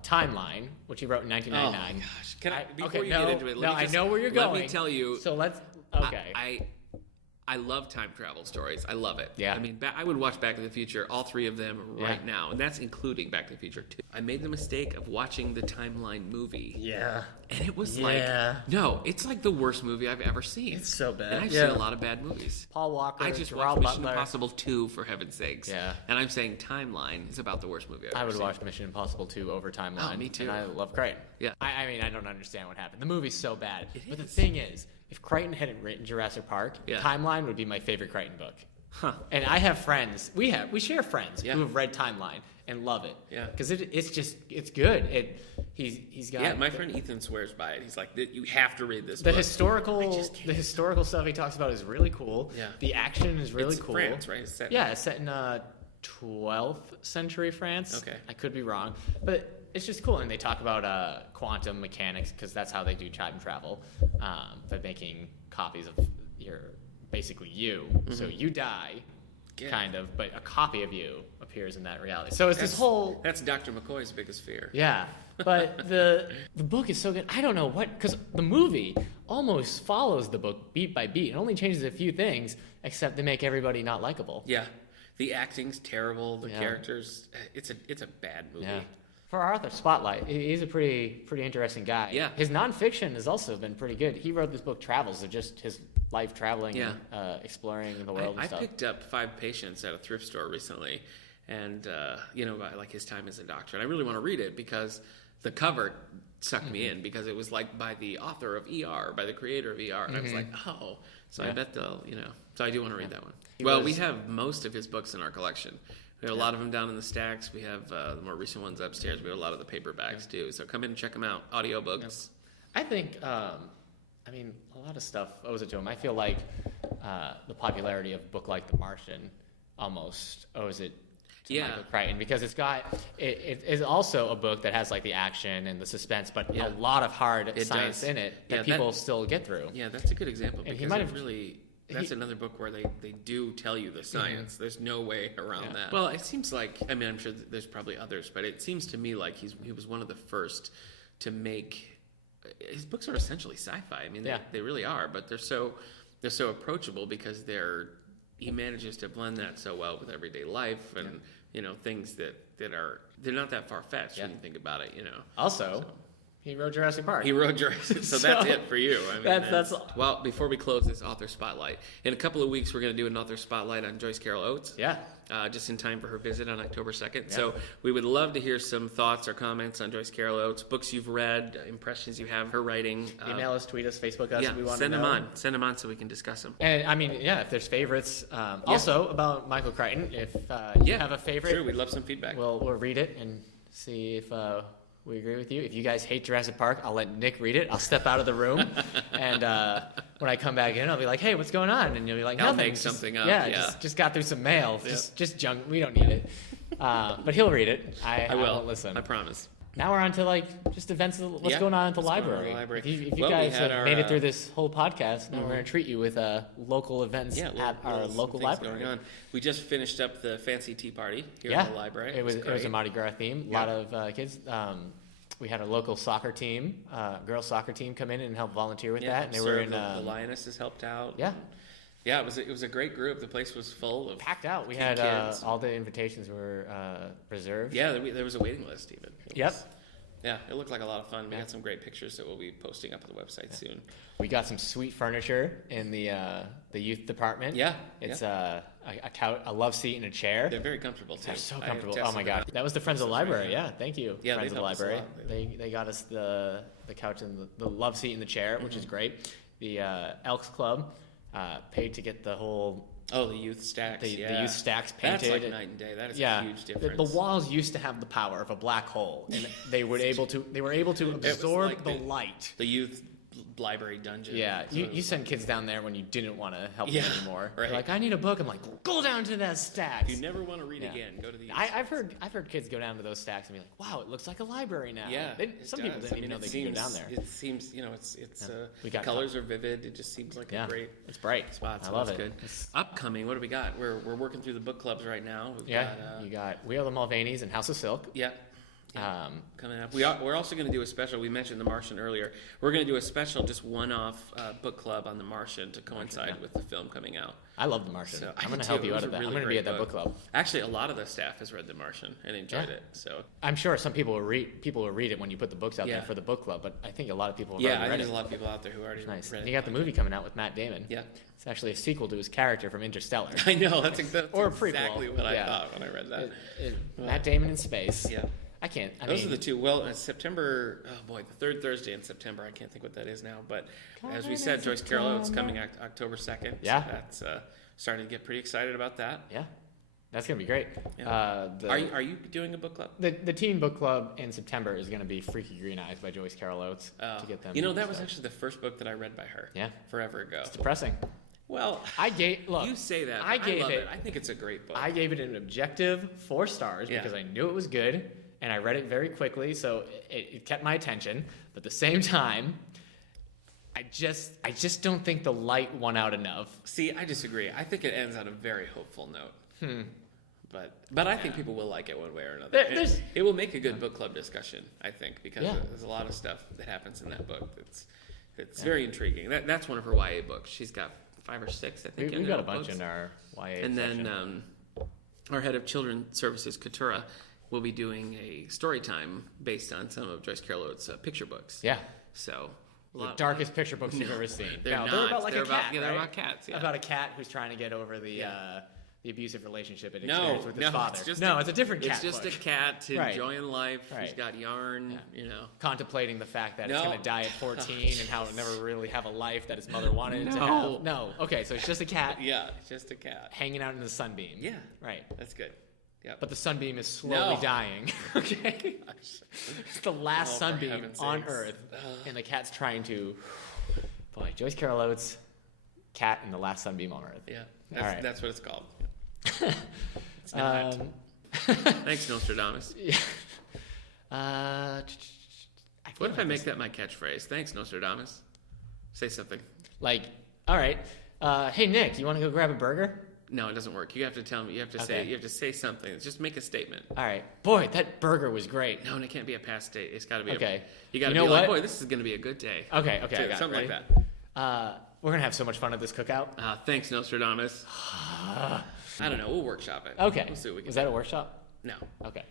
Timeline, which he wrote in 1999. Oh my gosh! Can I, before okay, you no, get into it, no, me just, I know where you're let going. me tell you. So let's. Okay. I love time travel stories. I love it. Yeah. I mean, I would watch Back to the Future, all three of them right Yeah. now, and that's including Back to the Future 2. I made the mistake of watching the Timeline movie. Yeah. And it was Yeah. it's like the worst movie I've ever seen. It's so bad. And I've Yeah. seen a lot of bad movies. Paul Walker. I just Gerard watched Mission Butler. Impossible 2, for heaven's sakes. Yeah. And I'm saying Timeline is about the worst movie I've I ever would seen. watch Mission Impossible 2 over Timeline. Oh, me too. And I love Crichton. Yeah. I mean, I don't understand what happened. The movie's so bad. But the is. thing is, if Crichton hadn't written Jurassic Park, Yeah. Timeline would be my favorite Crichton book. Huh. And I have friends. We share friends Yeah. who have read Timeline and love it. Yeah. Because it's good. He's got Yeah, my friend Ethan swears by it. He's like, you have to read this the book. historical stuff he talks about is really cool. Yeah. The action is really It's cool. France, right? It's set in- Yeah, it's set in 12th century France. Okay. I could be wrong, but it's just cool. And they talk about quantum mechanics because that's how they do time travel. By making copies of basically you. Mm-hmm. So you die, Yeah. kind of, but a copy of you appears in that reality. So it's this whole. That's Dr. McCoy's biggest fear. Yeah, but the book is so good. I don't know because the movie almost follows the book beat by beat. It only changes a few things, except they make everybody not likable. Yeah. The acting's terrible. The Yeah. characters, it's a bad movie. Yeah. For Arthur Spotlight, he's a pretty interesting guy. Yeah. His nonfiction has also been pretty good. He wrote this book, Travels, so just his life traveling, Yeah. Exploring the world I and stuff. picked up 5 Patients at a thrift store recently, and like his time as a doctor. And I really want to read it because the cover sucked me in because it was like by the author of ER, by the creator of ER, and I was like, oh, so I bet they'll, So I do want to read that one. We have most of his books in our collection. We have a lot of them down in the stacks. We have the more recent ones upstairs. We have a lot of the paperbacks too. So come in and check them out. Audiobooks. I think, a lot of stuff owes it to him. I feel like the popularity of a book like The Martian almost owes it to Michael Crichton, because it is also a book that has like the action and the suspense, but a lot of hard science in it that people still get through. Yeah, that's a good example, and because that's another book where they do tell you the science. There's no way around that. Well, it seems like, I mean, I'm sure there's probably others, but it seems to me like he was one of the first to make, his books are essentially sci-fi. I mean, they really are, but they're so approachable because he manages to blend that so well with everyday life and things that are, they're not that far-fetched when you think about it. Also, he wrote Jurassic Park. So that's it for you. I mean, that's well, before we close this author spotlight, in a couple of weeks we're going to do an author spotlight on Joyce Carol Oates. Yeah. Just in time for her visit on October 2nd. Yeah. So we would love to hear some thoughts or comments on Joyce Carol Oates, books you've read, impressions you have, her writing. Email us, tweet us, Facebook us. Yeah, we want send to them know. on. Send them on so we can discuss them. And I mean, if there's favorites. Also about Michael Crichton, if you have a favorite, sure, we'd love some feedback. We'll read it and see if we agree with you. If you guys hate Jurassic Park, I'll let Nick read it. I'll step out of the room, and when I come back in, I'll be like, "Hey, what's going on?" And you'll be like, "I'll nothing. make something up." Yeah, just got through some mail. Just junk. We don't need it. But he'll read it. I will. Won't listen. I promise. Now we're on to just events of what's going on at the library. If you guys have made it through this whole podcast, now we're going to treat you with local events at our local library. Going on. We just finished up the fancy tea party here in the library. It was a Mardi Gras theme. A lot of kids. We had a local soccer team, girls soccer team, come in and help volunteer with that. And they were in the Lionesses helped out. Yeah. Yeah, it was a great group. The place was full of packed out. We had all the invitations were reserved. Yeah, there was a waiting list even. Yeah, it looked like a lot of fun. We got some great pictures that we'll be posting up on the website soon. We got some sweet furniture in the youth department. Yeah, it's a love seat and a chair. They're very comfortable too. They're so comfortable. Oh my god, that was the Friends of the Library. Yeah, thank you, Friends of the Library. They got us the couch and the love seat and the chair, which is great. The Elks Club paid to get the whole. Oh, the youth stacks. The youth stacks painted. That's like night and day. That is a huge difference. The walls used to have the power of a black hole, and they were able to absorb the light. The youth library dungeon. Yeah, you send kids down there when you didn't want to help them anymore. Right. They're like, I need a book. I'm like, go down to that stacks. If you never want to read again, go to the. I've heard kids go down to those stacks and be like, wow, it looks like a library now. Yeah, some people didn't even know they could go down there. It seems it's the colors are vivid. It just seems like a great. It's bright spot. So I love it. Good. Upcoming, what do we got? We're working through the book clubs right now. You got We Are the Mulvaneys and House of Silk. Yeah. Coming up. We're also going to do a special. We mentioned The Martian earlier. We're going to do a special, just one-off book club on The Martian to coincide with the film coming out. I love The Martian. So I'm going to help you out of that. I'm going to be at that book club. Actually, a lot of the staff has read The Martian and enjoyed it. So I'm sure some people will read it when you put the books out there for the book club. But I think a lot of people have already read it. I think there's a lot of people out there who already read it. And you got the movie coming out with Matt Damon. Yeah. It's actually a sequel to his character from Interstellar. I know. That's or a prequel. Exactly what I thought when I read that. Matt Damon in space. Yeah. Those are the two. Well, September. Oh boy, the third Thursday in September. I can't think what that is now. But as we said, Joyce Carol Oates coming October 2nd. Yeah, that's starting to get pretty excited about that. Yeah, that's gonna be great. Yeah. Are you doing a book club? The teen book club in September is gonna be Freaky Green Eyes by Joyce Carol Oates to get them. That was actually the first book that I read by her. Yeah, forever ago. It's depressing. Well, you say that. I love it. I think it's a great book. I gave it an objective 4 stars because I knew it was good. And I read it very quickly, so it kept my attention. But at the same time, I just don't think the light won out enough. See, I disagree. I think it ends on a very hopeful note. But I think people will like it one way or another. It will make a good book club discussion, I think, because there's a lot of stuff that happens in that book that's very intriguing. That's one of her YA books. She's got 5 or 6, I think. We've got a bunch in our YA and section. Then our head of children's services, Katura, will be doing a story time based on some of Joyce Carol Oates' picture books. Yeah. So the darkest picture books you've ever seen. They're about a cat. They're about cats. Yeah. About a cat who's trying to get over the abusive relationship it experienced with his father. It's a different cat. It's just book. a cat enjoying life. Right. She's got yarn. Contemplating the fact that it's going to die at 14 and how it never really have a life that his mother wanted it to have. No. Okay, so it's just a cat. Yeah, it's just a cat hanging out in the sunbeam. Yeah. Right. That's good. Yep. But the sunbeam is slowly dying. Okay? It's the last sunbeam on Earth, and the cat's trying to... Boy, Joyce Carol Oates, Cat and the Last Sunbeam on Earth. Yeah, that's what it's called. It's not. Thanks, Nostradamus. Yeah. What if I make that my catchphrase? Thanks, Nostradamus. Say something. Like, all right. Hey, Nick, you want to go grab a burger? No, it doesn't work. You have to tell me. You have to say. You have to say something. Just make a statement. All right. Boy, that burger was great. No, and it can't be a past state. It's got to be. Okay. You got to be like, boy, this is going to be a good day. Okay. I got something it. like that. We're gonna have so much fun at this cookout. Thanks, Nostradamus. I don't know. We'll workshop it. Okay. We'll see what we can. Is that a workshop? No. Okay.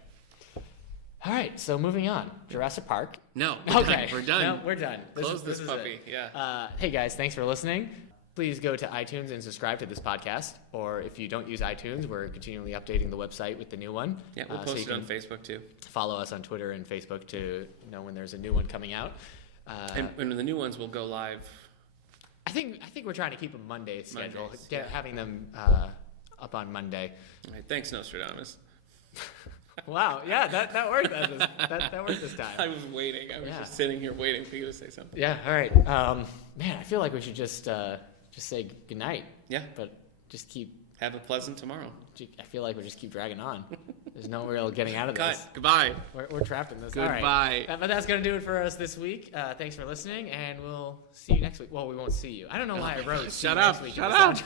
All right. So moving on. Jurassic Park. No. Okay. We're done. No, we're done. Close this puppy. Yeah. Hey guys, thanks for listening. Please go to iTunes and subscribe to this podcast. Or if you don't use iTunes, we're continually updating the website with the new one. Yeah, we'll post it on Facebook too. Follow us on Twitter and Facebook to know when there's a new one coming out. And the new ones will go live. I think we're trying to keep a Monday schedule, having them up on Monday. All right, thanks, Nostradamus. Wow, yeah, that worked. That worked this time. I was waiting. I was just sitting here waiting for you to say something. Yeah. All right. Man, I feel like we should just say goodnight. Yeah. But just keep. Have a pleasant tomorrow. I feel like we just keep dragging on. There's no real getting out of this. Cut. Goodbye. We're trapped in this. Goodbye. All right. But that's going to do it for us this week. Thanks for listening, and we'll see you next week. Well, we won't see you. I don't know why I wrote. Shut up. Shut up.